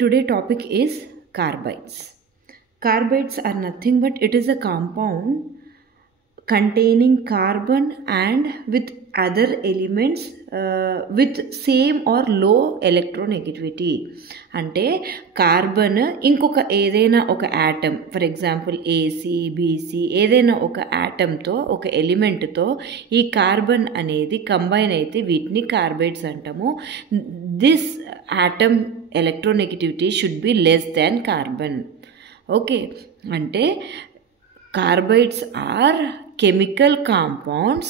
Today topic is carbides. Carbides are nothing but it is a compound containing carbon and with other elements with same or low electronegativity. అంటే carbon ఇంకొక ఏదైనా ఒక atom, for example AC BC ఏదైనా ఒక యాటమ్తో ఒక ఎలిమెంట్తో ఈ carbon అనేది combine అయితే వీటిని కార్బైడ్స్ అంటాము. This atom electronegativity should be less than carbon. Okay, అంటే carbides are chemical compounds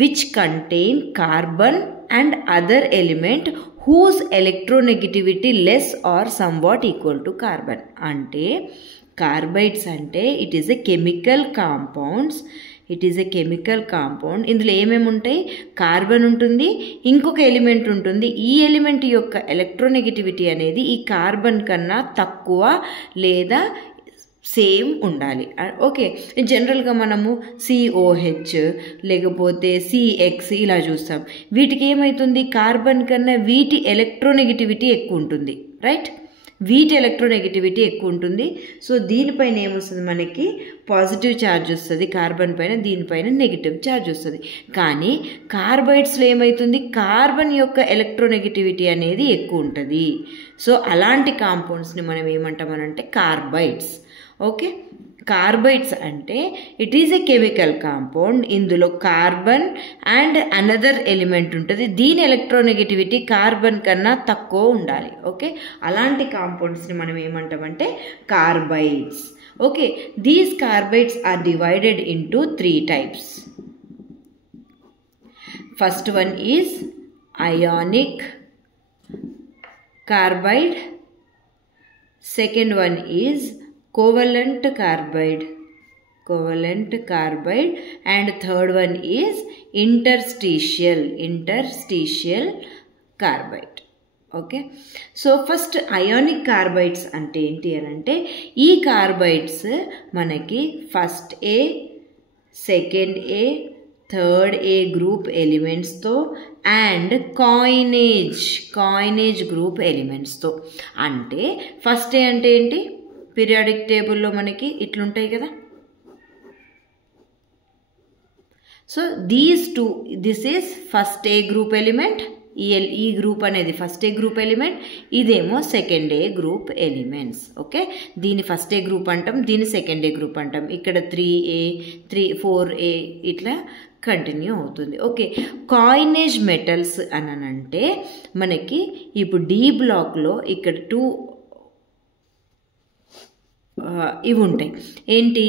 which contain carbon and other element whose electronegativity less or somewhat equal to carbon. Ante carbides ante it is a chemical compounds. It is a chemical compound. ఇందులో ఏమేమి ఉంటాయి? Carbon ఉంటుంది, ఇంకొక element ఉంటుంది. ఈ element యొక్క electronegativity అనేది ఈ కార్బన్ కన్నా తక్కువ లేదా సేమ్ ఉండాలి. ఓకే, జనరల్గా మనము సిఓహెచ్ లేకపోతే సిఎక్స్ ఇలా చూస్తాం. వీటికి ఏమవుతుంది? కార్బన్ కన్నా వీటి ఎలక్ట్రోనెగటివిటీ ఎక్కువ ఉంటుంది, రైట్? వీటి ఎలక్ట్రోనెగటివిటీ ఎక్కువ ఉంటుంది. సో దీనిపైన ఏమొస్తుంది? మనకి పాజిటివ్ ఛార్జ్ వస్తుంది కార్బన్ పైన, దీనిపైన నెగిటివ్ ఛార్జ్ వస్తుంది. కానీ కార్బైడ్స్లో ఏమవుతుంది? కార్బన్ యొక్క ఎలక్ట్రోనెగటివిటీ అనేది ఎక్కువ ఉంటుంది. సో అలాంటి కాంపౌండ్స్ని మనం ఏమంటామనంటే కార్బైడ్స్. ఓకే, కార్బైడ్స్ అంటే it is a chemical compound. ఇందులో కార్బన్ అండ్ అనదర్ ఎలిమెంట్ ఉంటుంది. దీని ఎలక్ట్రోనెగటివిటీ కార్బన్ కన్నా తక్కువ ఉండాలి. ఓకే, అలాంటి కాంపౌండ్స్ని మనం ఏమంటామంటే carbides. Okay, these carbides are divided into 3 types. First one is ionic carbide, second one is covalent carbide, and third one is interstitial carbide. Okay, so first ionic carbides అంటే ఏంటి అని అంటే ఈ కార్బైడ్స్ మనకి first A, second A, third A group ఎలిమెంట్స్తో and coinage group ఎలిమెంట్స్తో. అంటే first ఏ అంటే ఏంటి? పీరియాడిక్ టేబుల్లో మనకి ఇట్లుంటాయి కదా. So this is first A group element. ఈ గ్రూప్ అనేది ఫస్ట్ ఏ గ్రూప్ ఎలిమెంట్, ఇదేమో second A group elements. Okay, దీని ఫస్ట్ ఏ గ్రూప్ అంటాం, దీని సెకండ్ ఏ గ్రూప్ అంటాం. ఇక్కడ 3A 4A ఇట్లా కంటిన్యూ అవుతుంది. ఓకే, కాయినేజ్ మెటల్స్ అనంటే మనకి ఇప్పుడు డి బ్లాక్లో ఇక్కడ 2 ఇవి ఉంటాయి. ఏంటి?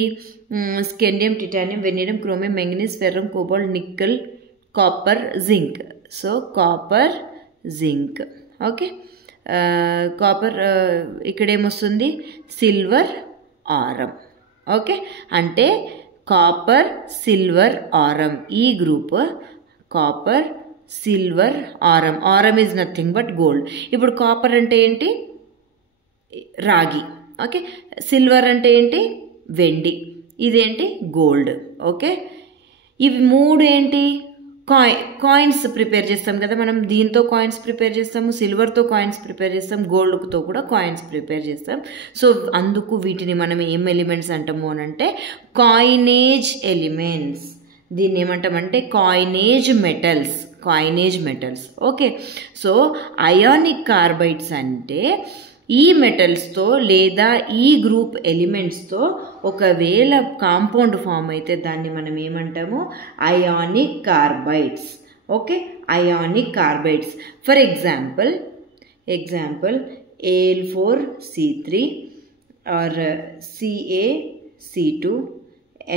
Scandium, titanium, vanadium, chromium, manganese, ferrum, cobalt, nickel, copper, zinc. So copper, zinc. Okay, copper ఇక్కడ ఏమొస్తుంది? Silver, aurum. ఓకే, అంటే కాపర్, సిల్వర్, ఆరం ఈ group. Copper, silver, aurum. Aurum is nothing but gold. ఇప్పుడు కాపర్ అంటే ఏంటి? రాగి. Okay, silver అంటే ఏంటి? వెండి. ఇదేంటి? గోల్డ్. ఓకే, ఇవి 3 ఏంటి? కాయిన్స్ ప్రిపేర్ చేస్తాం కదా మనం. దీంతో కాయిన్స్ ప్రిపేర్ చేస్తాము, సిల్వర్తో కాయిన్స్ ప్రిపేర్ చేస్తాం, గోల్డ్తో కూడా కాయిన్స్ ప్రిపేర్ చేస్తాం. సో అందుకు వీటిని మనం ఏం ఎలిమెంట్స్ అంటాము అని అంటే కాయినేజ్ ఎలిమెంట్స్. దీన్ని ఏమంటామంటే coinage metals. Okay, so ionic carbides అంటే ఈ మెటల్స్తో లేదా ఈ గ్రూప్ ఎలిమెంట్స్తో ఒకవేళ కాంపౌండ్ ఫామ్ అయితే దాన్ని మనం ఏమంటాము? Ionic carbides. Okay, ionic carbides. For example Al4C3 or CaC2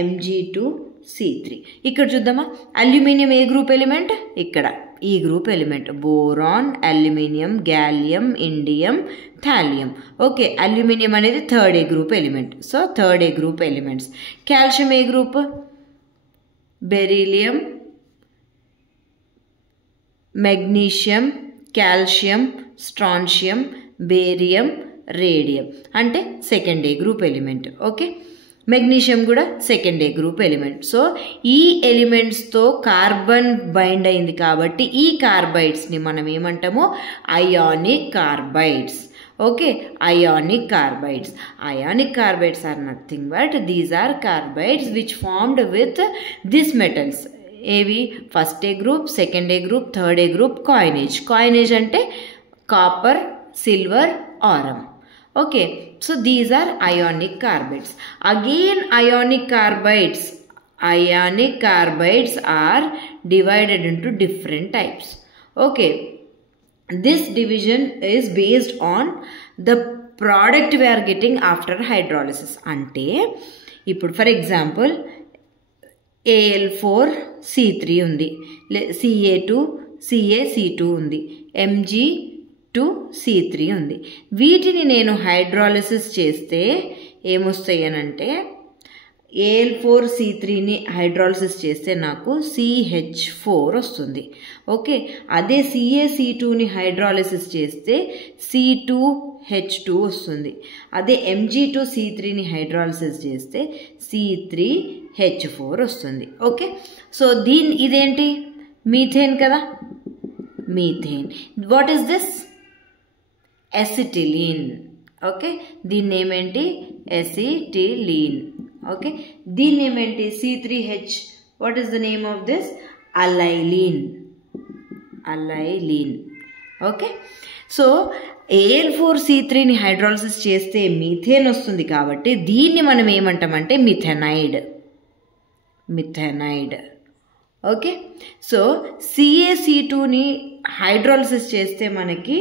Mg2C3. ఇక్కడ చూద్దామా? Aluminium A group element? ఇక్కడ ఈ group element. Boron, aluminium, gallium, indium, thallium. Okay, aluminium అనేది third A group element. So third A group elements. Calcium A group? Beryllium, magnesium, calcium, strontium, barium, radium అంటే second A group element. Okay, magnesium కూడా second A group element. So ఈ ఎలిమెంట్స్తో carbon bind అయింది కాబట్టి ఈ కార్బైడ్స్ని మనం ఏమంటాము? Ionic carbides. Okay, ionic carbides. Ionic carbides are nothing but these are carbides which formed with these metals. AV first A group, second A group, third A group, coinage. Coinage ante copper, silver, aurum. Okay, so these are ionic carbides. Again, ionic carbides are divided into different types. Okay, this division is based on the product we are getting after hydrolysis. Ante ఇప్పుడు for example Al4C3 ఉంది, CaC2 ఉంది, Mg2C3 ఉంది. వీటిని నేను hydrolysis చేస్తే ఏమొస్తాయి అనంటే Al4C3ని hydrolysis చేస్తే నాకు CH4 వస్తుంది. ఓకే, అదే CaC2ని హైడ్రాలిసిస్ చేస్తే C2H2 వస్తుంది. అదే Mg2C3ని హైడ్రాలిసిస్ చేస్తే C3H4 వస్తుంది. ఓకే, సో ఇదేంటి మీథేన్ కదా, methane. What is this? Acetylene. Okay, దీని నేమేంటి? ఎసిటిలీన్. ఓకే, దీని నేమేంటి? C3H. What is the name of this? Allylene. Allylene. Okay, so Al4C3ని హైడ్రాలిసిస్ చేస్తే మీథేన్ వస్తుంది కాబట్టి దీన్ని మనం ఏమంటామంటే మిథెనైడ్. మిథెనైడ్. ఓకే, సో CaC2ని హైడ్రాలిసిస్ చేస్తే మనకి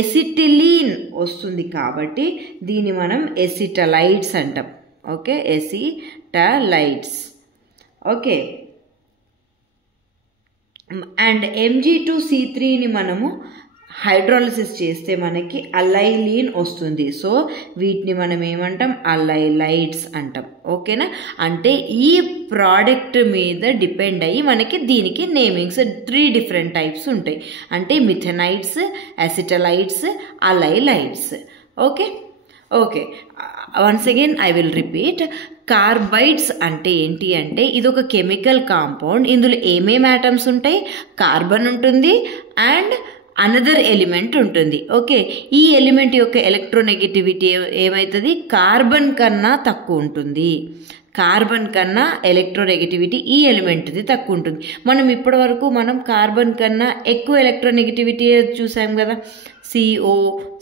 ఎసిటిలీన్ వస్తుంది కాబట్టి దీన్ని మనం ఎసిటలైట్స్ అంటాం. Okay, acetylides. ఓకే, అండ్ Mg2C3ని మనము హైడ్రాలిసిస్ చేస్తే మనకి అలైలీన్ వస్తుంది. సో వీటిని మనం ఏమంటాం? అలైలైట్స్ అంటాం. ఓకేనా? అంటే ఈ ప్రోడక్ట్ మీద డిపెండ్ అయ్యి మనకి దీనికి నేమింగ్స్ 3 డిఫరెంట్ టైప్స్ ఉంటాయి. అంటే methanides, acetylides, allylides. Okay, okay, once again I will repeat. Carbides అంటే ఏంటి అంటే ఇది ఒక కెమికల్ కాంపౌండ్. ఇందులో ఏమేమి ఆటమ్స్ ఉంటాయి? కార్బన్ ఉంటుంది అండ్ అనదర్ ఎలిమెంట్ ఉంటుంది. ఓకే, ఈ ఎలిమెంట్ యొక్క ఎలక్ట్రోనెగటివిటీ ఏమవుతుంది? కార్బన్ కన్నా తక్కువ ఉంటుంది. కార్బన్ కన్నా ఎలక్ట్రోనెగటివిటీ ఈ ఎలిమెంట్ది తక్కువ ఉంటుంది. మనం ఇప్పటి వరకు కార్బన్ కన్నా ఎక్కువ ఎలక్ట్రోనెగటివిటీ చూసాం కదా, CO,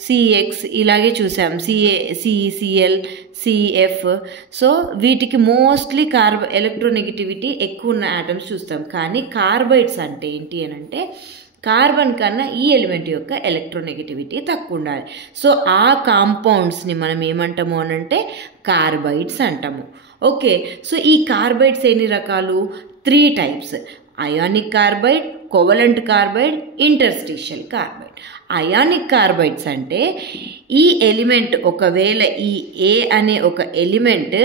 CX ఇలాగే చూసాం, CCl, CF. సో వీటికి మోస్ట్లీ ఎలక్ట్రోనెగటివిటీ ఎక్కువ ఉన్న ఆటమ్స్ చూస్తాం. కానీ కార్బైడ్స్ అంటే ఏంటి అని అంటే కార్బన్ కన్నా ఈ ఎలిమెంట్ యొక్క ఎలక్ట్రోనెగటివిటీ తక్కువ ఉండాలి. సో ఆ కాంపౌండ్స్ని మనం ఏమంటాము అని అంటే కార్బైడ్స్ అంటాము. ఓకే, సో ఈ కార్బైడ్స్ ఎన్ని రకాలు? 3 types. Ionic carbide, covalent carbide, interstitial carbide. Ionic carbides అంటే ఈ ఎలిమెంట్ ఒకవేళ ఈ A అనే ఒక ఎలిమెంట్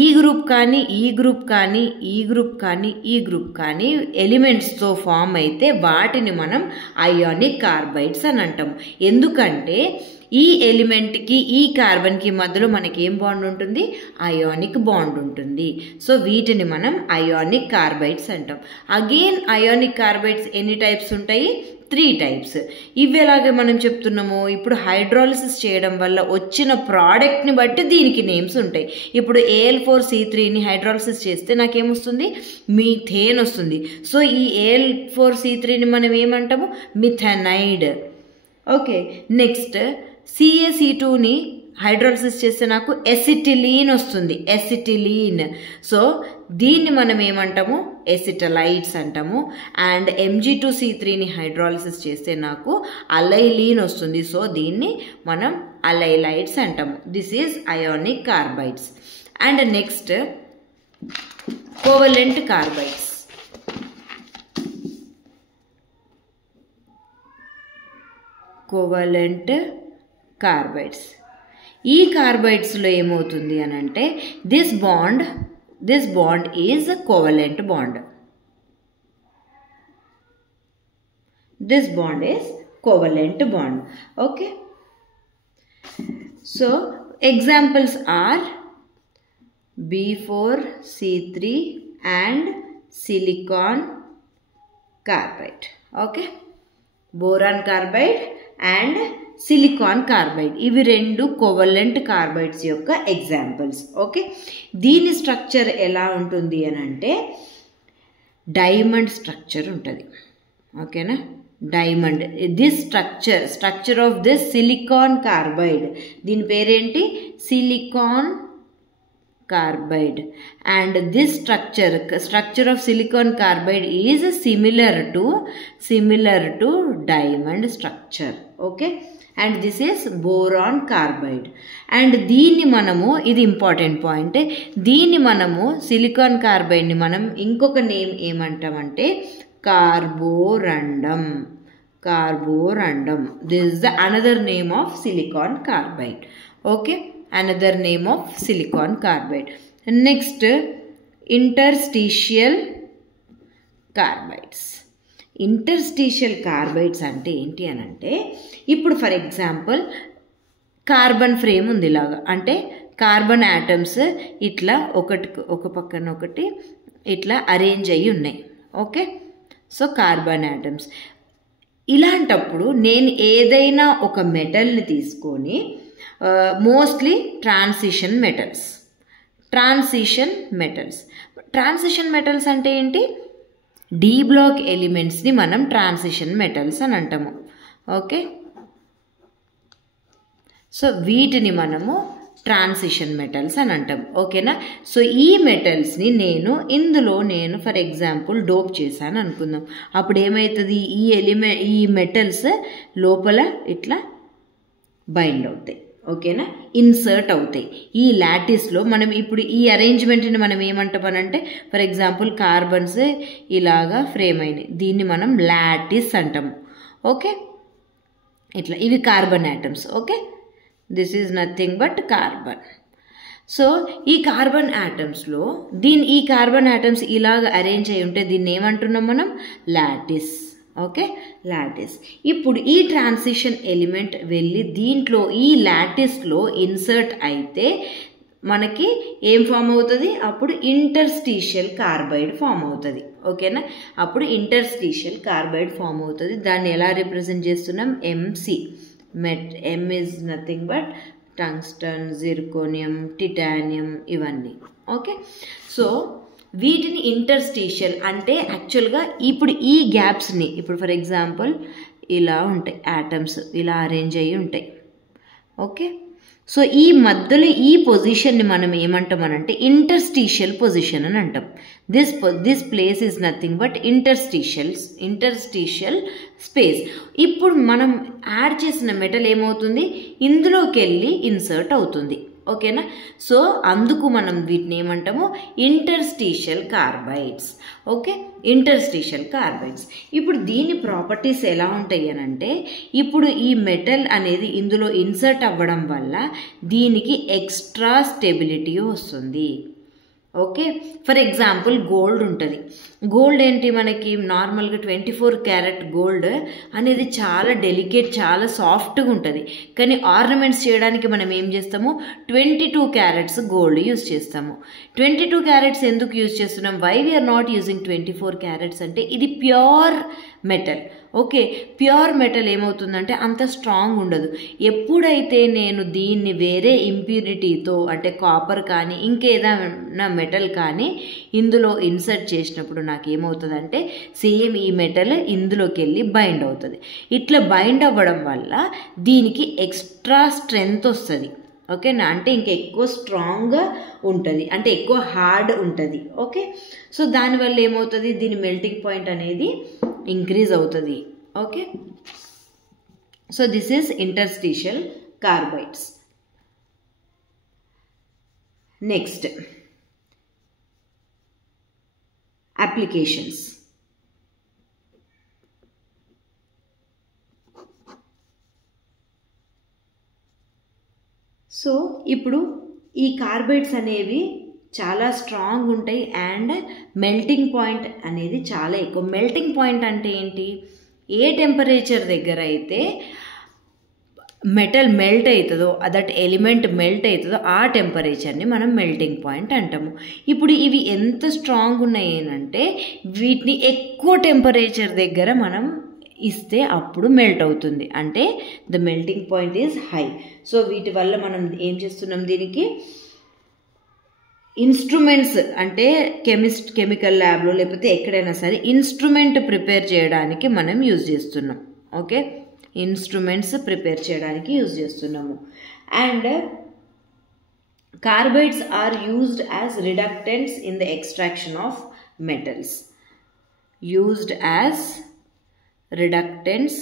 ఈ గ్రూప్ కానీ ఈ గ్రూప్ కానీ ఈ గ్రూప్ కానీ ఈ గ్రూప్ కానీ ఎలిమెంట్స్తో ఫామ్ అయితే వాటిని మనం అయానిక్ కార్బైడ్స్ అని అంటాము. ఎందుకంటే ఈ ఎలిమెంట్కి ఈ కార్బన్కి మధ్యలో మనకి ఏం బాండ్ ఉంటుంది? అయానిక్ బాండ్ ఉంటుంది. సో వీటిని మనం అయానిక్ కార్బైడ్స్ అంటాం. అగైన్ అయానిక్ కార్బైడ్స్ ఎన్ని టైప్స్ ఉంటాయి? 3 టైప్స్. ఇవి ఎలాగే మనం చెప్తున్నాము, ఇప్పుడు హైడ్రాలిసిస్ చేయడం వల్ల వచ్చిన ప్రోడక్ట్ని బట్టి దీనికి నేమ్స్ ఉంటాయి. ఇప్పుడు Al4C3ని హైడ్రాలిసిస్ చేస్తే నాకేమొస్తుంది? మీథేన్ వస్తుంది. సో ఈ Al4C3ని మనం ఏమంటాము? మిథెనైడ్. ఓకే, నెక్స్ట్ CaC2ని హైడ్రాలిసిస్ చేస్తే నాకు ఎసిటిలీన్ వస్తుంది. ఎసిటిలీన్. సో దీన్ని మనం ఏమంటాము? ఎసిటలైట్స్ అంటాము. అండ్ Mg2C3ని హైడ్రాలిసిస్ చేస్తే నాకు అలైలీన్ వస్తుంది. సో దీన్ని మనం అలైలైట్స్ అంటాము. This is ionic carbides. And next covalent carbides. Covalent carbides. ఈ కార్బైడ్స్లో ఏమవుతుంది అని అంటే this bond is covalent bond. This bond is covalent bond. Okay, so examples are B4C3 and silicon carbide. Okay, boron carbide and silicon carbide. ఇవి రెండు covalent carbides యొక్క examples. Okay, దీని structure ఎలా ఉంటుంది అని అంటే డైమండ్ స్ట్రక్చర్ ఉంటుంది. ఓకేనా, diamond. This structure of this silicon carbide, దీని పేరేంటి, silicon carbide, and this structure of silicon carbide is similar to diamond structure. Okay, and this is boron carbide. And దీన్ని మనము, ఇది ఇంపార్టెంట్ పాయింట్, దీన్ని మనము silicon carbide ని మనం ఇంకొక నేమ్ ఏమంటామంటే carborundum. This is the another name of silicon carbide. Okay, another name of silicon carbide. Next, interstitial carbides. Interstitial carbides అంటే ఏంటి అని అంటే, ఇప్పుడు ఫర్ ఎగ్జాంపుల్ కార్బన్ ఫ్రేమ్ ఉంది ఇలాగా, అంటే కార్బన్ యాటమ్స్ ఇట్లా ఒక పక్కన ఒకటి ఇట్లా అరేంజ్ అయ్యి ఉన్నాయి. Okay, so carbon atoms. ఇలాంటప్పుడు నేను ఏదైనా ఒక మెటల్ని తీసుకొని, మోస్ట్లీ ట్రాన్సిషన్ మెటల్స్ అంటే ఏంటి, డి బ్లాక్ ఎలిమెంట్స్ని మనం ట్రాన్సిషన్ మెటల్స్ అని అంటాము. ఓకే, సో వీటిని మనము ట్రాన్సిషన్ మెటల్స్ అని అంటాం. ఓకేనా, సో ఈ మెటల్స్ని ఇందులో నేను ఫర్ ఎగ్జాంపుల్ డోప్ చేశాను అనుకుందాం. అప్పుడు ఏమవుతుంది, ఈ మెటల్స్ లోపల ఇట్లా బైండ్ అవుతాయి. ఓకేనా, ఇన్సర్ట్ అవుతాయి ఈ లాటిస్లో. మనం ఇప్పుడు ఈ అరేంజ్మెంట్ని మనం ఏమంటామనంటే, ఫర్ ఎగ్జాంపుల్ కార్బన్స్ ఇలాగా ఫ్రేమ్ అయినాయి, దీన్ని మనం లాటిస్ అంటాము. ఓకే, ఇట్లా ఇవి carbon atoms. Okay, this is nothing but carbon. So ఈ కార్బన్ యాటమ్స్లో ఈ కార్బన్ యాటమ్స్ ఇలాగ అరేంజ్ అయి ఉంటే దీన్ని ఏమంటున్నాం మనం, లాటిస్. Okay, lattice. ఇప్పుడు ఈ ట్రాన్సిషన్ ఎలిమెంట్ వెళ్ళి దీంట్లో ఈ లాటిస్లో ఇన్సర్ట్ అయితే మనకి ఏం ఫామ్ అవుతుంది, అప్పుడు ఇంటర్స్టీషియల్ కార్బైడ్ ఫామ్ అవుతుంది. ఓకేనా, అప్పుడు ఇంటర్స్టీషియల్ కార్బైడ్ ఫామ్ అవుతుంది. దాన్ని ఎలా రిప్రజెంట్ చేస్తున్నాం, MC. M is nothing but tungsten, zirconium, titanium ఇవన్నీ. ఓకే, సో వీటిని ఇంటర్స్టీషియల్ అంటే యాక్చువల్గా ఇప్పుడు ఈ గ్యాప్స్ని, ఇప్పుడు ఫర్ ఎగ్జాంపుల్ ఇలా ఉంటాయి యాటమ్స్, ఇలా అరేంజ్ అయ్యి ఉంటాయి. ఓకే, సో ఈ మధ్యలో ఈ పొజిషన్ని మనం ఏమంటామనంటే ఇంటర్స్టీషియల్ పొజిషన్ అని అంటాం. This place is nothing but interstitial space. ఇప్పుడు మనం యాడ్ చేసిన మెటల్ ఏమవుతుంది, ఇందులోకి వెళ్ళి ఇన్సర్ట్ అవుతుంది. ఓకేనా, సో అందుకు మనం వీటిని ఏమంటాము, interstitial carbides. Okay, interstitial carbides. ఇప్పుడు దీని ప్రాపర్టీస్ ఎలా ఉంటాయి అని అంటే, ఇప్పుడు ఈ మెటల్ అనేది ఇందులో ఇన్సర్ట్ అవ్వడం వల్ల దీనికి ఎక్స్ట్రా స్టెబిలిటీ వస్తుంది. ఓకే, ఫర్ ఎగ్జాంపుల్ గోల్డ్ ఉంటుంది. గోల్డ్ ఏంటి, మనకి నార్మల్గా 24 క్యారెట్ గోల్డ్ అనేది చాలా డెలికేట్, చాలా సాఫ్ట్గా ఉంటుంది. కానీ ఆర్నమెంట్స్ చేయడానికి మనం ఏం చేస్తాము, 22 క్యారెట్స్ గోల్డ్ యూజ్ చేస్తాము. 22 క్యారెట్స్ ఎందుకు యూజ్ చేస్తున్నాం, why we are not using 24 carats అంటే ఇది pure metal. Okay, pure metal ఏమవుతుందంటే అంత స్ట్రాంగ్ ఉండదు. ఎప్పుడైతే నేను దీన్ని వేరే ఇంప్యూరిటీతో అంటే కాపర్ కానీ ఇంకేదైనా మెటల్ కానీ ఇందులో ఇన్సర్ట్ చేసినప్పుడు నాకు ఏమవుతుందంటే సేమ్ ఈ మెటల్ ఇందులోకి వెళ్ళి బైండ్ అవుతుంది. ఇట్లా బైండ్ అవ్వడం వల్ల దీనికి ఎక్స్ట్రా స్ట్రెంగ్త్ వస్తుంది. ఓకేనా, అంటే ఇంకా ఎక్కువ స్ట్రాంగ్గా ఉంటుంది, అంటే ఎక్కువ హార్డ్ ఉంటుంది. ఓకే, సో దానివల్ల ఏమవుతుంది, దీని మెల్టింగ్ పాయింట్ అనేది ఇంక్రీజ్ అవుతుంది. Okay, so this is interstitial carbides. Next, applications. So ఇప్పుడు ఈ కార్బైడ్స్ అనేవి చాలా స్ట్రాంగ్ ఉంటాయి అండ్ మెల్టింగ్ పాయింట్ అనేది చాలా ఎక్కువ. మెల్టింగ్ పాయింట్ అంటే ఏంటి, ఏ టెంపరేచర్ దగ్గర అయితే మెటల్ మెల్ట్ అవుతుందో, దట్ ఎలిమెంట్ మెల్ట్ అవుతుందో ఆ టెంపరేచర్ని మనం మెల్టింగ్ పాయింట్ అంటాము. ఇప్పుడు ఇవి ఎంత స్ట్రాంగ్ ఉన్నాయి అంటే వీటిని ఎక్కువ టెంపరేచర్ దగ్గర మనం ఇస్తే అప్పుడు మెల్ట్ అవుతుంది, అంటే the melting point is high. So వీటి వల్ల మనం ఏం చేస్తున్నాం, దీనికి ఇన్స్ట్రుమెంట్స్ అంటే కెమికల్ ల్యాబ్లో లేకపోతే ఎక్కడైనా సరే ఇన్స్ట్రుమెంట్ ప్రిపేర్ చేయడానికి మనం యూజ్ చేస్తున్నాం. ఓకే, ఇన్స్ట్రుమెంట్స్ ప్రిపేర్ చేయడానికి యూజ్ చేస్తున్నాము. And carbides are used as reductants in the extraction of metals. Used as reductants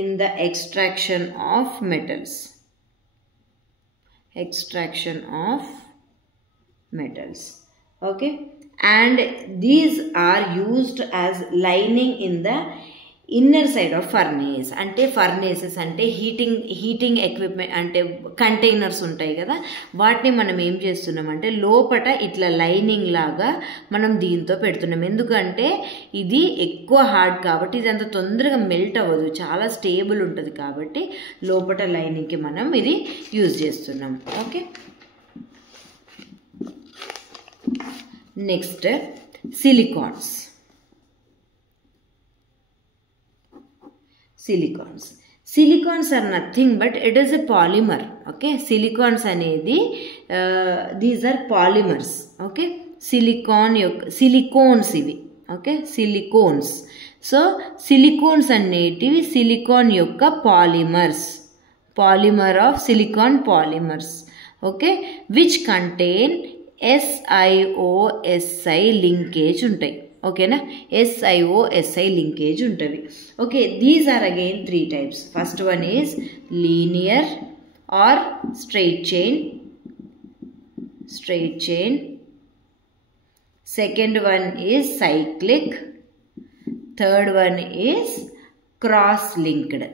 in the extraction of metals. Okay, and these are used as lining in the inner side of furnace. అంటే furnaces అంటే heating equipment అంటే containers ఉంటాయి కదా, వాటిని మనం ఏం చేస్తున్నాం అంటే లోపట ఇట్లా లైనింగ్ లాగా మనం దీంతో పెడుతున్నాం. ఎందుకంటే ఇది ఎక్కువ హార్డ్ కాబట్టి ఇది అంత తొందరగా మెల్ట్ అవ్వదు, చాలా స్టేబుల్ ఉంటుంది కాబట్టి లోపట లైనింగ్కి మనం ఇది యూజ్ చేస్తున్నాం. Okay, next silicones. Silicons are nothing but it is a polymer. Okay, silicons అనేది these are polymers. Okay, silicones ఇవి. Okay, silicones. సో సిలికోన్స్ అనేటివి సిలికాన్ యొక్క polymer of silicon polymers. Okay, which contain SiO(Si) linkage ఉంటాయి. ఓకేనా, SiO(Si) linkage ఉంటుంది. Okay, these are again 3 types. First one is linear or straight chain. Second one is cyclic. Third one is cross linked.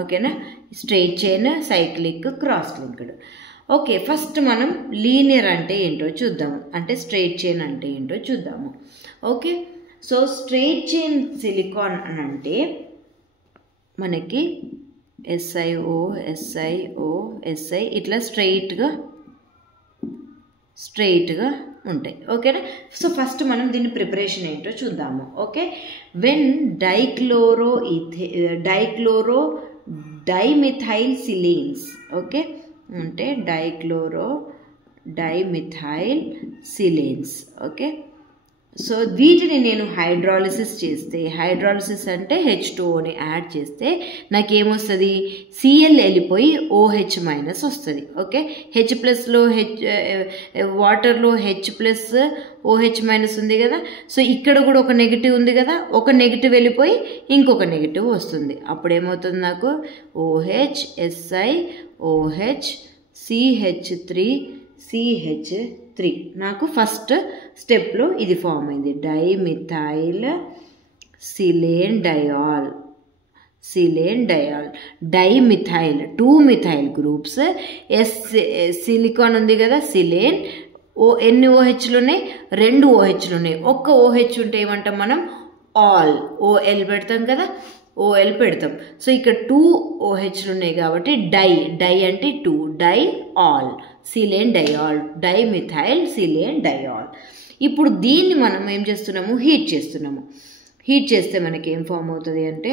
ఓకేనా, straight chain, cyclic, cross linked. Okay, first మనం linear అంటే ఏంటో చూద్దాము, అంటే straight chain అంటే ఏంటో చూద్దాము. Okay, so straight chain silicon అని అంటే మనకి SiO(Si) ఇట్లా స్ట్రైట్గా ఉంటాయి. ఓకేనా, సో ఫస్ట్ మనం దీని ప్రిపరేషన్ ఏంటో చూద్దాము. Okay, when dimethyl silanes. Okay, అంటే డైమిథైల్ సిలేన్స్. ఓకే, సో వీటిని నేను హైడ్రాలిసిస్ చేస్తే, హైడ్రాలిసిస్ అంటే H2Oని యాడ్ చేస్తే నాకేమొస్తుంది, Cl వెళ్ళిపోయి OH- వస్తుంది. ఓకే, H+లో వాటర్లో H+OH- ఉంది కదా, సో ఇక్కడ కూడా ఒక నెగిటివ్ ఉంది కదా, ఒక నెగిటివ్ వెళ్ళిపోయి ఇంకొక నెగిటివ్ వస్తుంది. అప్పుడు ఏమవుతుంది, నాకు OH, SiOH, CH3 నాకు ఫస్ట్ స్టెప్లో ఇది ఫామ్ అయింది, dimethyl silane diol. Dimethyl 2 methyl groups. Silicon ఉంది కదా, సిలేన్. ఎన్ని OHలు ఉన్నాయి, 2 OHలు ఉన్నాయి. ఒక్క OH ఉంటే ఏమంటాం మనం, ఆల్. OL పెడతాం కదా, OL పెడతాం. సో ఇక్కడ 2 OHలు ఉన్నాయి కాబట్టి డై అంటే 2, di ol, silane diol, dimethyl silane diol. ఇప్పుడు దీన్ని మనం ఏం చేస్తున్నాము, హీట్ చేస్తే మనకి ఏం ఫామ్ అవుతుంది అంటే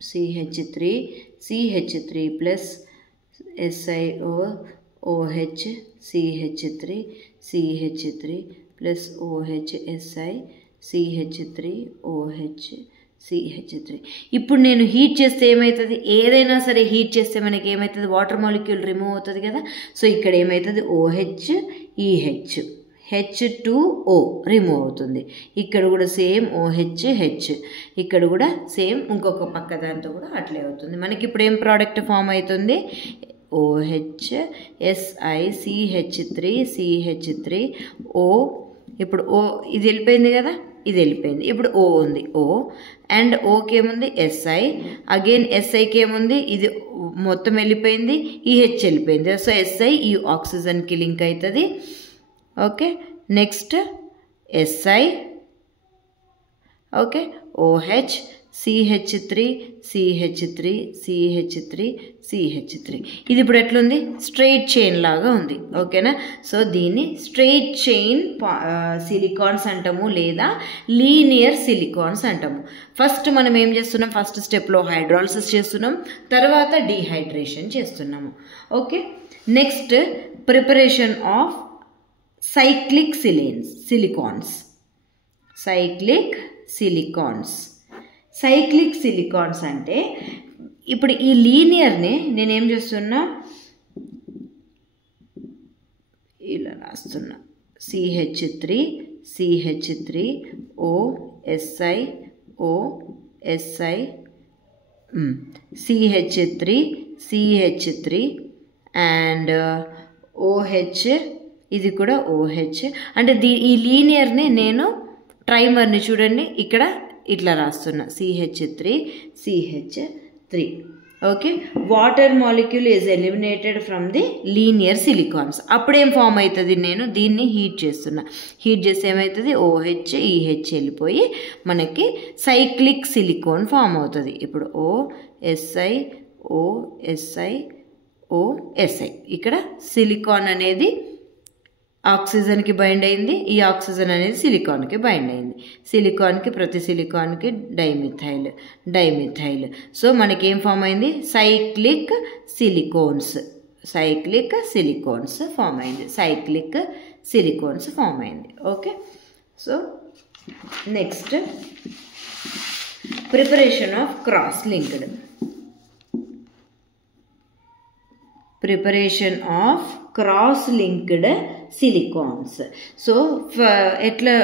CH3 plus SiOH, CH3 plus OH, CH3 ఇప్పుడు నేను హీట్ చేస్తే ఏమవుతుంది, ఏదైనా సరే హీట్ చేస్తే మనకి ఏమవుతుంది, వాటర్ మాలిక్యూల్ రిమూవ్ అవుతుంది కదా. సో ఇక్కడ ఏమవుతుంది, OH, EH, H2O రిమూవ్ అవుతుంది. ఇక్కడ కూడా సేమ్ OH, H, ఇక్కడ కూడా సేమ్ ఇంకొక పక్క దాంతో కూడా అట్లే అవుతుంది. మనకి ఇప్పుడు ఏం ప్రోడక్ట్ ఫామ్ అవుతుంది, OH, CH3O. ఇప్పుడు O ఇది వెళ్ళిపోయింది కదా, ఇది వెళ్ళిపోయింది. ఇప్పుడు O ఉంది, O అండ్ ఓకి ఏముంది, SI. అగైన్ SIకి ఏముంది, ఇది మొత్తం వెళ్ళిపోయింది, ఈ H వెళ్ళిపోయింది. సో SI ఈ ఆక్సిజన్కి లింక్ అవుతుంది. Okay, next SI. Okay, OH CH3 CH3 CH3 CH3. ఇది ఇప్పుడు ఎట్లుంది, స్ట్రెయిట్ చైన్ లాగా ఉంది. ఓకేనా. సో దీన్ని స్ట్రెయిట్ చైన్ సిలికాన్స్ అంటాము లేదా లీనియర్ సిలికాన్స్ అంటాము. ఫస్ట్ మనం ఏం చేస్తున్నాం, ఫస్ట్ స్టెప్లో హైడ్రాలిసిస్ చేస్తున్నాం, తర్వాత డీహైడ్రేషన్ చేస్తున్నాము. Okay. Next preparation of cyclic silicones. Cyclic silicones అంటే ఇప్పుడు ఈ లీనియర్ని నేనేం చేస్తున్నా, ఇలా రాస్తున్నా. CH3 CH3 O SI O SI CH3 CH3 and OH, ఇది కూడా OH. అంటే ఈ లీనియర్ని నేను ట్రైమర్ని చూడండి ఇక్కడ ఇట్లా రాస్తున్నా, CH3 CH3. Okay. Water molecule is eliminated from the linear silicones. అప్పుడేం ఫామ్ అవుతుంది, నేను దీన్ని హీట్ చేస్తున్నా. హీట్ చేస్తే ఏమవుతుంది, OH EH వెళ్ళిపోయి మనకి సైక్లిక్ సిలికాన్ ఫామ్ అవుతుంది. ఇప్పుడు OSI OSI OSI. ఇక్కడ సిలికాన్ అనేది ఆక్సిజన్కి బైండ్ అయింది, ఈ ఆక్సిజన్ అనేది సిలికాన్కి బైండ్ అయింది. సిలికాన్కి ప్రతి సిలికాన్కి డైమిథైల్. సో మనకి ఏం ఫామ్ అయింది, సైక్లిక్ సిలికాన్స్ ఫామ్ అయింది. Okay. So next preparation of cross linked silicones. So ఎట్లా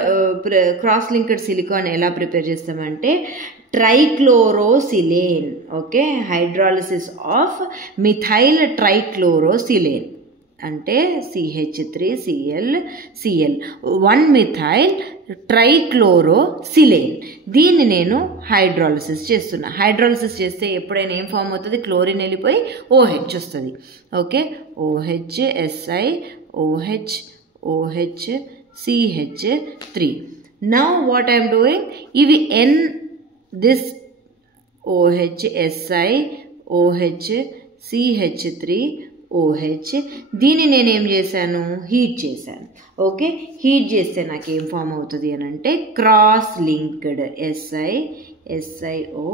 క్రాస్ లింక్డ్ సిలికాన్ ఎలా ప్రిపేర్ చేస్తామంటే, ట్రైక్లోరోసిలేన్. ఓకే. హైడ్రాలిసిస్ ఆఫ్ మిథైల్ ట్రైక్లోరోసిలేన్ అంటే CH3Cl 1-మిథైల్ ట్రైక్లోరోసిలేన్. దీన్ని నేను హైడ్రాలిసిస్ చేస్తున్నా. హైడ్రాలిసిస్ చేస్తే ఎప్పుడైనా ఏం ఫామ్ అవుతుంది, క్లోరిన్ వెళ్ళిపోయి OH వస్తుంది. Okay. OH SI OH OH CH3. Now what I am doing, ఇవి this OH SI OH CH3 OH, దీన్ని నేనేం చేశాను, హీట్ చేశాను. ఓకే. హీట్ చేస్తే నాకు ఏం ఫామ్ అవుతుంది అని అంటే, క్రాస్ లింక్డ్ SiO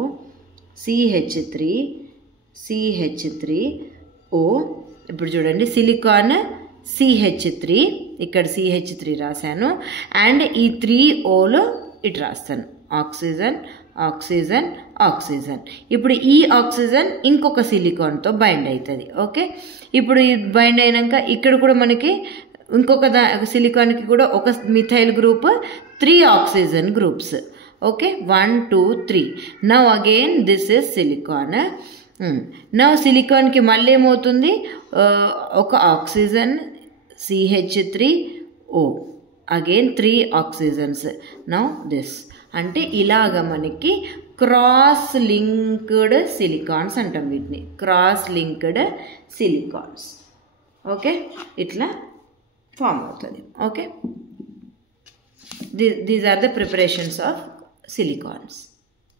CH3O. ఇప్పుడు చూడండి, సిలికాన్ CH3, ఇక్కడ CH3 రాశాను, అండ్ ఈ 3 Oలు ఇటు రాస్తాను, ఆక్సిజన్. ఇప్పుడు ఈ ఆక్సిజన్ ఇంకొక సిలికాన్తో బైండ్ అవుతుంది. ఓకే. ఇప్పుడు బైండ్ అయినాక ఇక్కడ కూడా మనకి ఇంకొక సిలికాన్కి కూడా ఒక methyl group, 3 oxygen groups. Okay. 1 2 3. Now again this is silicon. Now సిలికాన్కి మళ్ళీ ఏమవుతుంది, ఒక oxygen CH3O, again 3 oxygens. Now this అంటే ఇలాగ మనకి క్రాస్ లింక్డ్ సిలికాన్స్ అంటాం వీటిని, క్రాస్ లింక్డ్ సిలికాన్స్. ఓకే. ఇట్లా ఫామ్ అవుతుంది. Okay. These are the preparations of silicones.